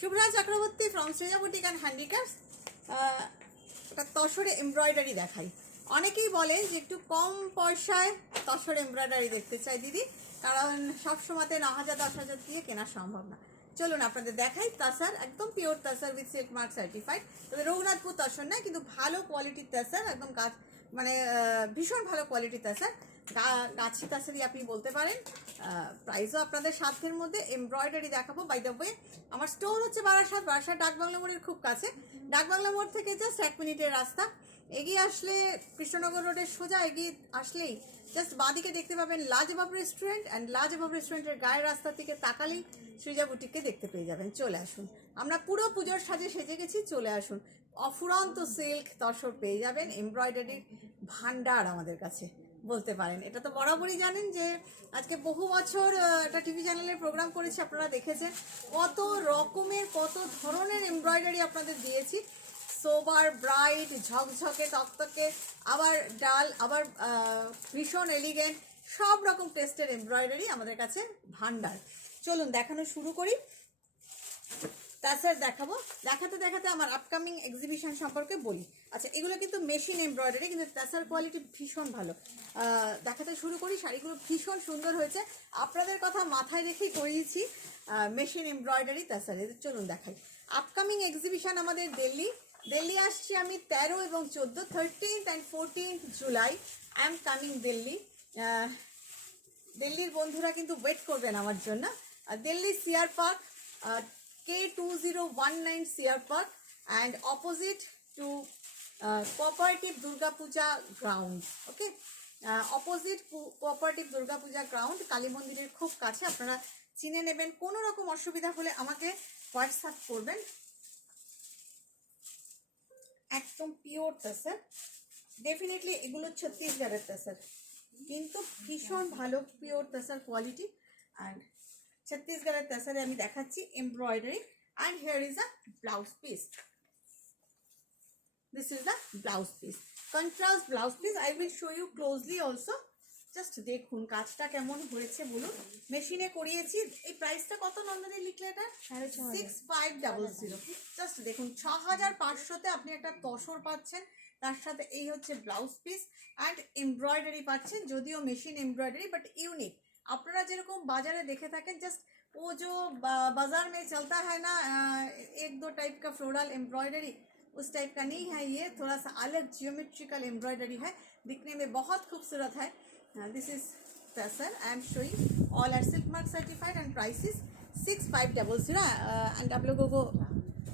Shubhra Chakraborty from Srija boutique and handicrafts. একটা তসরে embroidery দেখাই। অনেকেই বলেন যে একটু কম পয়সায় তসর এমব্রয়ডারি দেখতে চাই দিদি, কারণ সব সময়তে 9,000 10,000 দিয়ে কেনা সম্ভব না। চলুন আপনাদের দেখাই তাসার, একদম pure তাসার with silk mark certified. তবে রঘুনাথপুর তসর না, কিন্তু ভালো কোয়ালিটির তাসার, একদম গাছ মানে ভীষণ ভালো কোয়ালিটির তাসার, গাছি তাসারই আপনি বলতে পারেন। প্রাইসও আপনাদের সাধ্যের মধ্যে। এমব্রয়ডারি দেখাবো। বাই দ্য ওয়ে আমার স্টোর হচ্ছে বারাসাত ডাকবাংলা মোড়ের খুব কাছে। ডাকবাংলা মোড় থেকে জাস্ট 1 মিনিটের রাস্তা। এগিয়ে আসলে কৃষ্ণনগর রোডের সোজা এগিয়ে আসলেই জাস্ট বাঁদিকে দেখতে পাবেন লাজবাব রেস্টুরেন্ট, অ্যান্ড লাজবাব রেস্টুরেন্টের গায়ের রাস্তা থেকে তাকালেই সৃজা বুটিককে দেখতে পেয়ে যাবেন। চলে আসুন, আমরা পুরো পুজোর সাজে সেজে গেছি, চলে আসুন। অফুরন্ত সিল্ক তসর পেয়ে যাবেন, এমব্রয়ডারির ভান্ডার আমাদের কাছে বলতে পারেন। এটা তো বরাবরই জানেন যে আজকে বহু বছর একটা টিভি চ্যানেলের প্রোগ্রাম করেছি, আপনারা দেখেছেন কত রকমের কত ধরনের এমব্রয়ডারি আপনাদের দিয়েছি। সোবার, ব্রাইট, ঝকঝকে, তকতকে, আবার ডাল, আবার ভীষণ এলিগেন্ট, সব রকম টেস্টের এমব্রয়ডারি আমাদের কাছে ভান্ডার। চলুন দেখানো শুরু করি। তাছাড়া দেখাতে দেখাতে আমার আপকামিং এক্সিবিশন সম্পর্কে বলি। আচ্ছা, এগুলো কিন্তু মেশিন এমব্রয়ডারি, কিন্তু তাছাড়া কোয়ালিটি ভীষণ ভালো। দেখাতে শুরু করি। শাড়িগুলো ভীষণ সুন্দর হয়েছে, আপনাদের কথা মাথায় রেখেই করিয়েছি মেশিন এমব্রয়ডারি তাছাড়া। চলুন দেখাই। আপকামিং এক্সিবিশন আমাদের দিল্লি আসছি আমি 13 এবং 14, 13th and 14th July I am coming Delhi. দিল্লির বন্ধুরা কিন্তু ওয়েট করবেন আমার জন্য। Delhi CR park, K2019 CR park, and opposite to cooperative Durga Puja ground. Okay, opposite cooperative Durga Puja ground, Kali মন্দিরের খুব কাছে। আপনারা চিনে নেবেন। কোনো রকম অসুবিধা হলে আমাকে হোয়াটসঅ্যাপ করবেন। একদম পিওর তাসার, ডেফিনেটলি এগুলো ছত্তিশগড়ের তাসার, কিন্তু ভীষণ ভালো পিওর তাসার কোয়ালিটি। অ্যান্ড ছত্তিশগড়ের তাসারে আমি দেখাচ্ছি embroidery. And here is a blouse piece. This is the blouse piece, contrast blouse piece. I will show you closely also. Just দেখুন কাজটা কেমন হয়েছে বলুন। মেশিনে করিয়েছি। এই প্রাইসটা কত নন্দনী লিখলে? এটা 6500। জাস্ট দেখুন, 6500-তে আপনি একটা তসর পাচ্ছেন, তার সাথে এই হচ্ছে ব্লাউজ পিস অ্যান্ড এমব্রয়ডারি পাচ্ছেন। যদিও মেশিন এমব্রয়ডারি, বাট ইউনিক। আপনারা যেরকম বাজারে দেখে থাকেন জাস্ট वो जो बाजार में चलता है ना, 1-2 टाइप का फ्लोरल एम्ब्रॉयडरी, उस टाइप का नहीं है। ये थोड़ा सा अलग जियोमेट्रिकल एम्ब्रॉयडरी है, दिखने में बहुत खूबसूरत है। This is tussar I am showing, all are silk mark certified and price is 6500। And आप लोगों को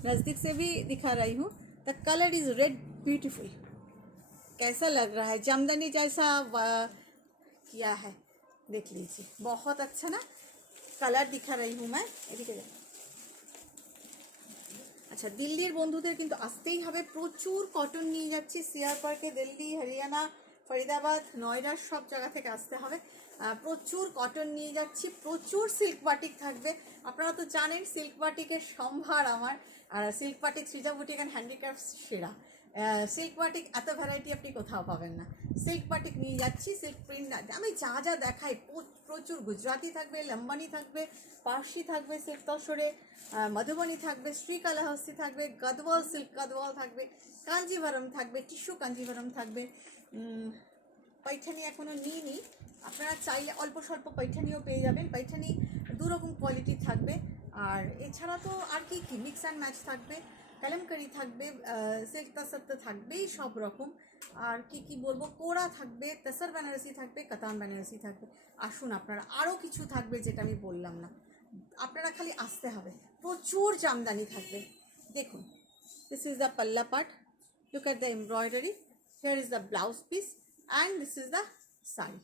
नज़दीक से भी दिखा रही हूँ। The colour is red, beautiful. कैसा लग रहा है? जामदानी जैसा किया है, देख लीजिए, बहुत अच्छा ना কালার দিখা রही हूँ मैं। এদিকে যাই। আচ্ছা, দিল্লির বন্ধুদের কিন্তু আসতেই হবে। প্রচুর কটন নিয়ে যাচ্ছি সিআর পার্কে। দিল্লি, হরিয়ানা, ফরিদাবাদ, নয়ডা সব জায়গা থেকে আসতে হবে। প্রচুর কটন নিয়ে যাচ্ছি, প্রচুর সিল্ক বাটিক থাকবে। আপনারা তো জানেন সিল্ক বাটিকের সম্ভার আমার। আর silk batik Srija boutique and handicrafts সেরা। সিল্ক বাটিক এত ভ্যারাইটি আপনি কোথাও পাবেন না। সিল্ক বাটিক নিয়ে যাচ্ছি, সিল্ক প্রিন্ট। আমি যা যা দেখাই প্রচুর গুজরাটি থাকবে, লম্বানি থাকবে, পার্সি থাকবে সিল্ক তসরে, মধুবনী থাকবে, শ্রীকালাহস্তি থাকবে, গদওয়াল সিল্ক গদওয়াল থাকবে, কাঞ্জিভারম থাকবে, টিস্যু কাঞ্জিভারম থাকবে। पैठानी एखोनो निइनि, আপনারা চাইলে অল্প স্বল্প पैठानिও পেয়ে যাবেন। पैठानी দু রকম কোয়ালিটি থাকবে। আর এছাড়া তো আর কি কি মিক্স অ্যান্ড ম্যাচ থাকবে, কালামকারি থাকবে, সিল্ক তাসার তো থাকবেই সব রকম। আর কি কি বলবো, কোরা থাকবে, তাসার বেনারসি থাকবে, কাতান বেনারসি থাকবে। আসুন, আপনারা আরও কিছু থাকবে যেটা আমি বললাম না, আপনারা খালি আসতে হবে। প্রচুর জামদানি থাকবে। দেখুন, দিস ইজ দ্য পাল্লা part, look at the embroidery, here is the blouse piece, and this is the sari.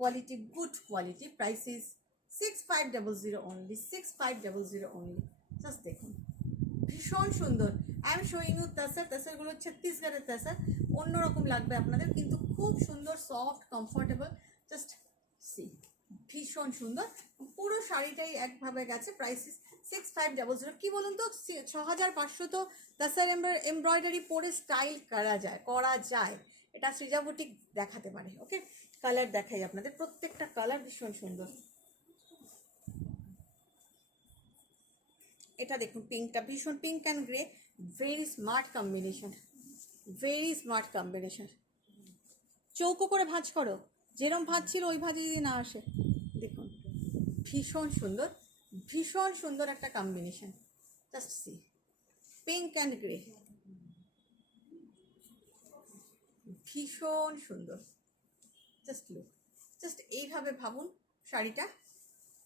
Quality, good quality. Price is 6500 only, 6500 only. Just দেখুন, ভীষণ সুন্দর। I am showing you তাসার। তাসারগুলো ছত্তিশগড়ের তাসার, অন্যরকম লাগবে আপনাদের, কিন্তু খুব সুন্দর, সফট, কমফোর্টেবল। জাস্ট সি, ভীষণ সুন্দর। পুরো শাড়িটাই একভাবে গেছে। Price is 6500। কি বলুন তো, 6500 তো তাসার এমব্রয়ডারি পরে স্টাইল করা যায়। এটা সৃজা বুটিক দেখাতে পারে। ওকে, কালার দেখাই আপনাদের, প্রত্যেকটা কালার ভীষণ সুন্দর। এটা দেখুন পিঙ্কটা ভীষণ pink and grey, very smart combination, very smart combination. চৌকো করে ভাঁজ করো, যেরম ভাঁজ ছিল ওই ভাঁজে যদি না আসে, দেখুন ভীষণ সুন্দর, ভীষণ সুন্দর একটা combination. Just see, pink and grey, ভীষণ সুন্দর। জাস্ট লুক, জাস্ট এইভাবে ভাবুন শাড়িটা।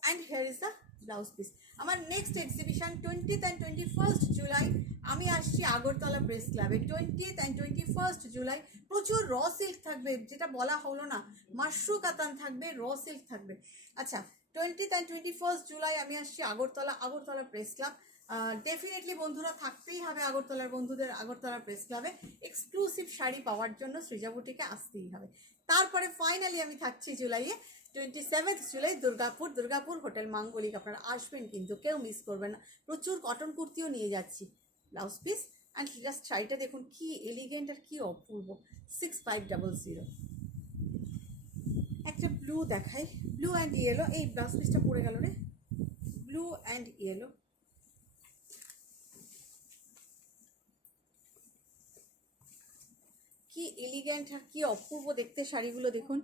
And here is the blouse piece. আমার next exhibition 20th and 21st জুলাই আমি আসছি আগরতলা প্রেস ক্লাবে। 20th and 21st জুলাই প্রচুর র সিল্ক থাকবে, যেটা বলা হলো না, মাশরু কাতান থাকবে, র সিল্ক থাকবে। আচ্ছা, 20th and 21st জুলাই আমি আসছি আগরতলা প্রেস ক্লাব। ডেফিনেটলি বন্ধুরা থাকতেই হবে আগরতলার বন্ধুদের আগরতলা প্রেস ক্লাবে এক্সক্লুসিভ শাড়ি পাওয়ার জন্য সৃজা বুটিকে আসতেই হবে। তারপরে ফাইনালি আমি থাকছি জুলাইয়ে 27th জুলাই দুর্গাপুর হোটেল মাঙ্গলিক। আপনারা আসবেন কিন্তু কেউ মিস করবেন না। প্রচুর কটন কুর্তিও নিয়ে যাচ্ছি, ব্লাউজ পিস। অ্যান্ড জাস্ট শাড়িটা দেখুন কি এলিগেন্ট আর কি অপূর্ব, 6500। একটা ব্লু দেখাই, ব্লু অ্যান্ড ইয়েলো। এই ব্লাউজ পিসটা পড়ে গেল রে, ব্লু অ্যান্ড ইয়েলো। কি এলিগেন্ট আর কি অপূর্ব দেখতে শাড়িগুলো দেখুন,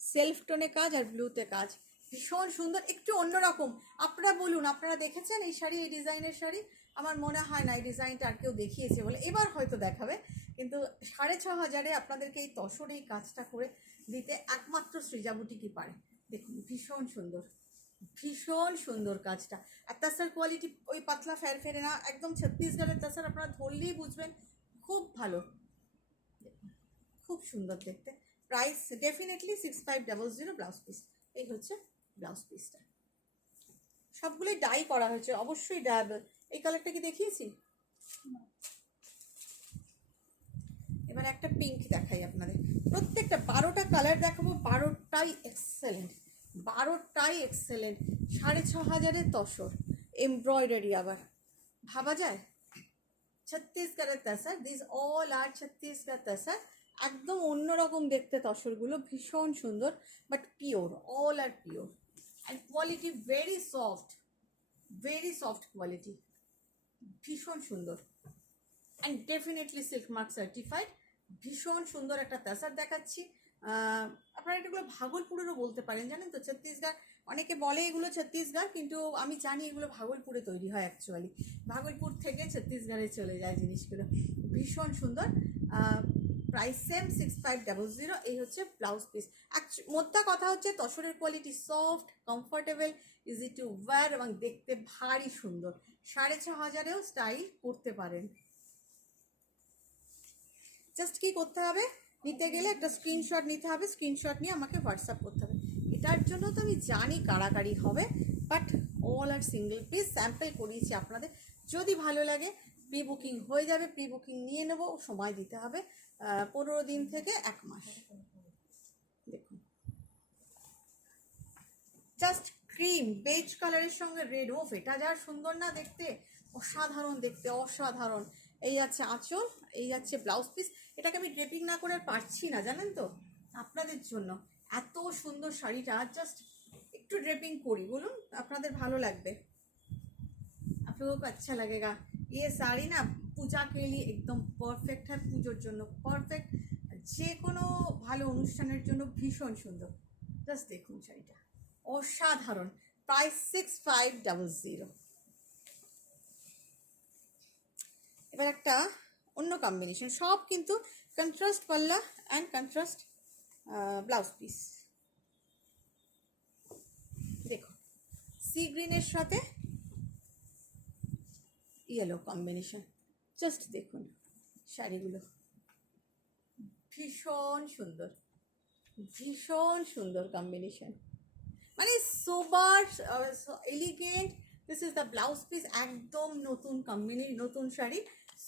সেলফ টোনে কাজ আর ব্লুতে কাজ, ভীষণ সুন্দর, একটু অন্যরকম। আপনারা বলুন, আপনারা দেখেছেন এই শাড়ি, এই ডিজাইনের শাড়ি? আমার মনে হয় না এই ডিজাইনটা আর কেউ দেখিয়েছে বলে, এবার হয়তো দেখাবে। কিন্তু 6500 আপনাদেরকে এই তসর এই কাজটা করে দিতে একমাত্র সৃজা বুটিকই পারে। দেখুন ভীষণ সুন্দর, ভীষণ সুন্দর কাজটা। আর তাছাড়া কোয়ালিটি ওই পাতলা ফেরফেরে না, একদম ছত্তিশগড়ের তাছাড়া আপনারা ধরলেই বুঝবেন, খুব ভালো, খুব সুন্দর দেখতে। Price definitely 6500 blouse piece. এই হচ্ছে ব্লাউজ পিসটা, সবগুলোই ডাই করা হয়েছে, অবশ্যই ডায়াবল। এই কালারটা কি দেখিয়েছি? এবার একটা পিঙ্ক দেখাই আপনাদের, প্রত্যেকটা 12টা কালার দেখাবো, 12টাই এক্সেলেন্ট, 12টাই এক্সেলেন্ট। 6500 তসর, এমব্রয়ডারি আবার, ভাবা যায়? ছত্তিশগড়ের tussar, this all are Chhattisgarh tussar. একদম অন্যরকম দেখতে তসরগুলো, ভীষণ সুন্দর, but pure, all are pure. And quality very soft quality, ভীষণ সুন্দর। And definitely silk mark certified. ভীষণ সুন্দর একটা তাসার দেখাচ্ছি। আপনারা এগুলো ভাগলপুরেরও বলতে পারেন, জানেন তো? ছত্তিশগড়, অনেকে বলে এগুলো ছত্তিশগড়, কিন্তু আমি জানি এগুলো ভাগলপুরে তৈরি হয় অ্যাকচুয়ালি। ভাগলপুর থেকে ছত্তিশগড়ে চলে যায় জিনিসগুলো, ভীষণ সুন্দর। Price same 6500। এই হচ্ছে ব্লাউজ পিস। মোদ্দা কথা হচ্ছে তসরের quality soft, comfortable, easy to wear এবং দেখতে ভারী সুন্দর। 6500-এও স্টাইল করতে পারেন। জাস্ট কি করতে হবে, নিতে গেলে একটা স্ক্রিনশট নিতে হবে, স্ক্রিনশট নিয়ে আমাকে হোয়াটসঅ্যাপ করতে হবে। এটার জন্য তো আমি জানি কাড়াকাড়ি হবে, but all are single piece sample করিয়েছি আপনাদের। যদি ভালো লাগে প্রি বুকিং হয়ে যাবে, প্রি বুকিং নিয়ে নেবো, সময় দিতে হবে 15 দিন থেকে 1 মাস। দেখুন জাস্ট ক্রিম বেজ কালারের সঙ্গে রেড, ওফ এটা যা সুন্দর না দেখতে, অসাধারণ দেখতে, অসাধারণ। এই যাচ্ছে আঁচল, এই যাচ্ছে ব্লাউজ পিস। এটাকে আমি ড্রেপিং না করে পারছি না, জানেন তো? আপনাদের জন্য এত সুন্দর শাড়িটা জাস্ট একটু ড্রেপিং করি, বলুন আপনাদের ভালো লাগবে, আপনাকেও আচ্ছা লাগেগা। ये শাড়ি না পূজা के लिए एकदम परफेक्ट है, পুজোর জন্য পারফেক্ট, যে কোনো ভালো অনুষ্ঠানের জন্য ভীষণ সুন্দর। জাস্ট দেখুন শাড়িটা অসাধারণ। প্রাইস 6500। এবার একটা অন্য কম্বিনেশন, সব কিন্তু কন্ট্রাস্ট পাল্লা অ্যান্ড কন্ট্রাস্ট ব্লাউজ পিস। দেখুন সি গ্রিনের সাথে ইয়েলো কম্বিনেশন, জাস্ট দেখুন শাড়িগুলো ভীষণ সুন্দর, ভীষণ সুন্দর কম্বিনেশন, মানে sober elegant. This is the blouse piece, একদম নতুন নতুন sari,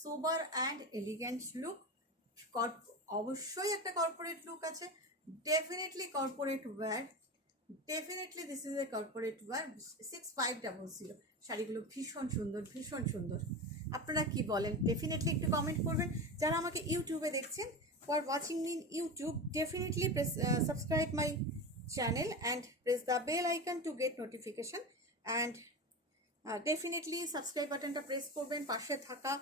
sober and elegant look. অবশ্যই একটা কর্পোরেট লুক আছে, definitely corporate wear, definitely this is a corporate wear. 6500 শাড়িগুলো ভীষণ সুন্দর, ভীষণ সুন্দর। আপনারা কি বলেন? ডেফিনেটলি একটু কমেন্ট করবেন। যারা আমাকে ইউটিউবে দেখছেন, for watching me in YouTube, definitely press subscribe my channel and press the bell icon to get notification, and definitely subscribe বাটনটা প্রেস করবেন, পাশে থাকা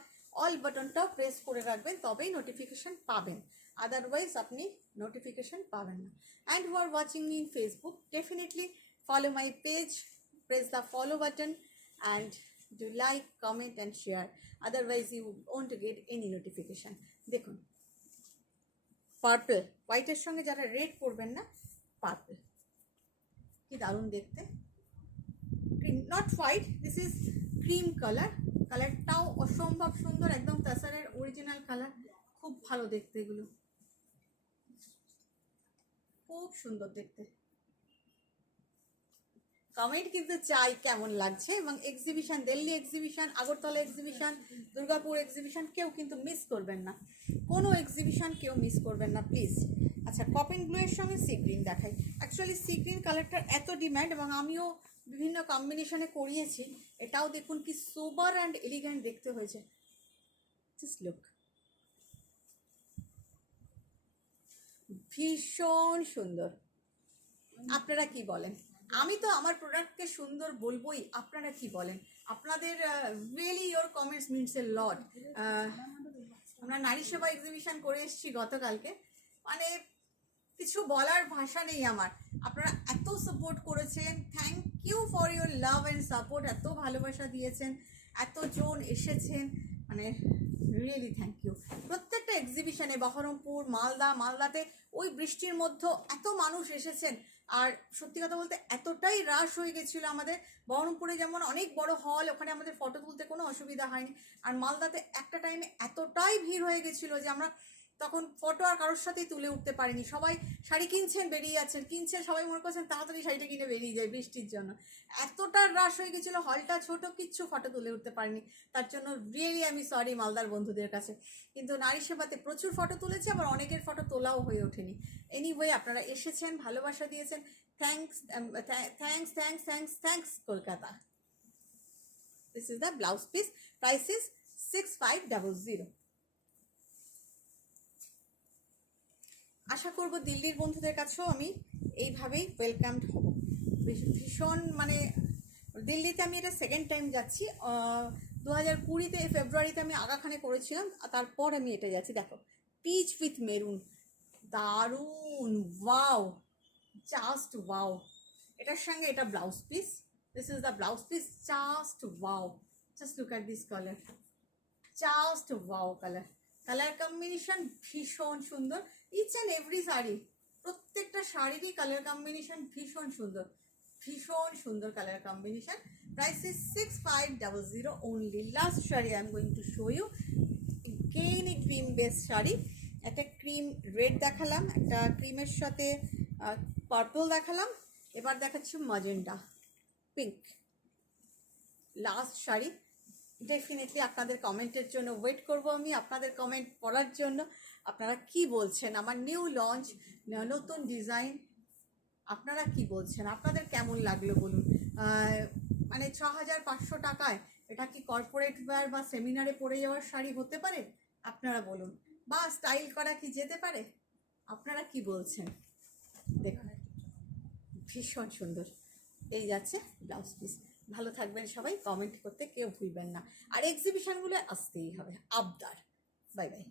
অল বাটনটাও প্রেস করে রাখবেন, তবেই নোটিফিকেশন পাবেন, আদারওয়াইজ আপনি নোটিফিকেশন পাবেন না। And who are watching me in Facebook, definitely follow my page, press the follow button and do like, comment and share, otherwise you won't get any notification. দেখুন purple, হোয়াইটের সঙ্গে যারা red করবেন না, purple কি দারুণ দেখতে, not white, this is cream colour, কালারটাও অসম্ভব সুন্দর, একদম তাসারের অরিজিনাল কালার, খুব ভালো দেখতে, এগুলো খুব সুন্দর দেখতে। কমেন্ট কিন্তু চাই কেমন লাগছে, এবং exhibition, Delhi exhibition, Agartala exhibition, Durgapur exhibition কেউ কিন্তু মিস করবেন না, কোনো এক্সিবিশন কেউ মিস করবেন না প্লিজ। আচ্ছা, কপিং গ্লু এর সঙ্গে সি গ্রিন দেখাই। অ্যাকচুয়ালি সি গ্রিন কালারটার এত ডিম্যান্ড, এবং আমিও বিভিন্ন কম্বিনেশনে করিয়েছি, এটাও দেখুন কি সোবার অ্যান্ড এলিগেন্ট দেখতে হয়েছে, জাস্ট লুক, ভীষণ সুন্দর। আপনারা কি বলেন? আমি তো আমার প্রোডাক্টকে সুন্দর বলবোই, আপনারা কি বলেন? আপনাদের really your comments means a লট। আমরা নারী সেবা এক্সিবিশন করে এসেছি গতকালকে, মানে কিছু বলার ভাষা নেই আমার। আপনারা এত সাপোর্ট করেছেন, thank you for your love and support, এত ভালোবাসা দিয়েছেন, এতজন এসেছেন, মানে রিয়েলি থ্যাংক ইউ। প্রত্যেকটা এক্সিবিশনে, বহরমপুর, মালদাতে ওই বৃষ্টির মধ্যে এত মানুষ এসেছেন, আর সত্যি কথা বলতে এতটাই রাশ হয়ে গেছিলো আমাদের। বহরমপুরে যেমন অনেক বড় হল, ওখানে আমাদের ফটো তুলতে কোনো অসুবিধা হয়নি, আর মালদাতে একটা টাইমে এতটাই ভিড় হয়ে গেছিলো যে আমরা তখন ফটো আর কারোর সাথেই তুলে উঠতে পারিনি। সবাই শাড়ি কিনছেন, বেরিয়ে যাচ্ছেন, কিনছেন, সবাই মনে করছেন তাড়াতাড়ি শাড়িটা কিনে বেরিয়ে যায় বৃষ্টির জন্য, এতটা রাশ হয়ে গেছিলো, হলটা ছোট, কিচ্ছু ফটো তুলে উঠতে পারিনি। তার জন্য রিয়েলি আমি সরি মালদার বন্ধুদের কাছে। কিন্তু নারী সেবাতে প্রচুর ফটো তুলেছি, আবার অনেকের ফটো তোলাও হয়ে ওঠেনি। এনিওয়ে, আপনারা এসেছেন, ভালোবাসা দিয়েছেন, thanks thanks thanks thanks thanks Kolkata. This is the blouse piece, price is 6500। আশা করব দিল্লির বন্ধুদের কাছেও আমি এইভাবেই ওয়েলকামড হব। ভীষণ, মানে দিল্লিতে আমি এটা সেকেন্ড টাইম যাচ্ছি। 2020-তে ফেব্রুয়ারিতে আমি আগাখানে করেছিলাম, তারপর আমি এটা যাচ্ছি। দেখো, পিচ উইথ মেরুন, দারুণ, ওয়াও, জাস্ট ওয়াও। এটার সঙ্গে এটা blouse piece, this is the blouse piece, just wow, just look at this colour, just wow colour, colour combination ভীষণ সুন্দর। ইচ অ্যান্ড এভরি শাড়ি, প্রত্যেকটা শাড়িরই কালার কম্বিনেশন ভীষণ সুন্দর, ভীষণ সুন্দর colour combination. Price is 6500 only. Last sari I am going to show you, again a cream base sari. একটা cream red দেখালাম, একটা ক্রিমের সাথে পার্পল দেখালাম, এবার দেখাচ্ছি magenta pink. Last sari, definitely আপনাদের কমেন্টের জন্য ওয়েট করব আমি, আপনাদের কমেন্ট পড়ার জন্য। আপনারা কি বলছেন আমার নিউ লঞ্চ, নতুন ডিজাইন, আপনারা কি বলছেন, আপনাদের কেমন লাগলো বলুন। মানে 6500 টাকায় এটা কি কর্পোরেট ওয়্যার বা সেমিনারে পরে যাওয়ার শাড়ি হতে পারে? আপনারা বলুন, বা স্টাইল করা কি যেতে পারে? আপনারা কি বলছেন? দেখুন, ভীষণ সুন্দর। এই যাচ্ছে ব্লাউজ পিস। ভালো থাকবেন সবাই, কমেন্ট করতে কেউ ভুলবেন না, আর এক্সিবিশনগুলো আসতেই হবে, আবদার। Bye bye.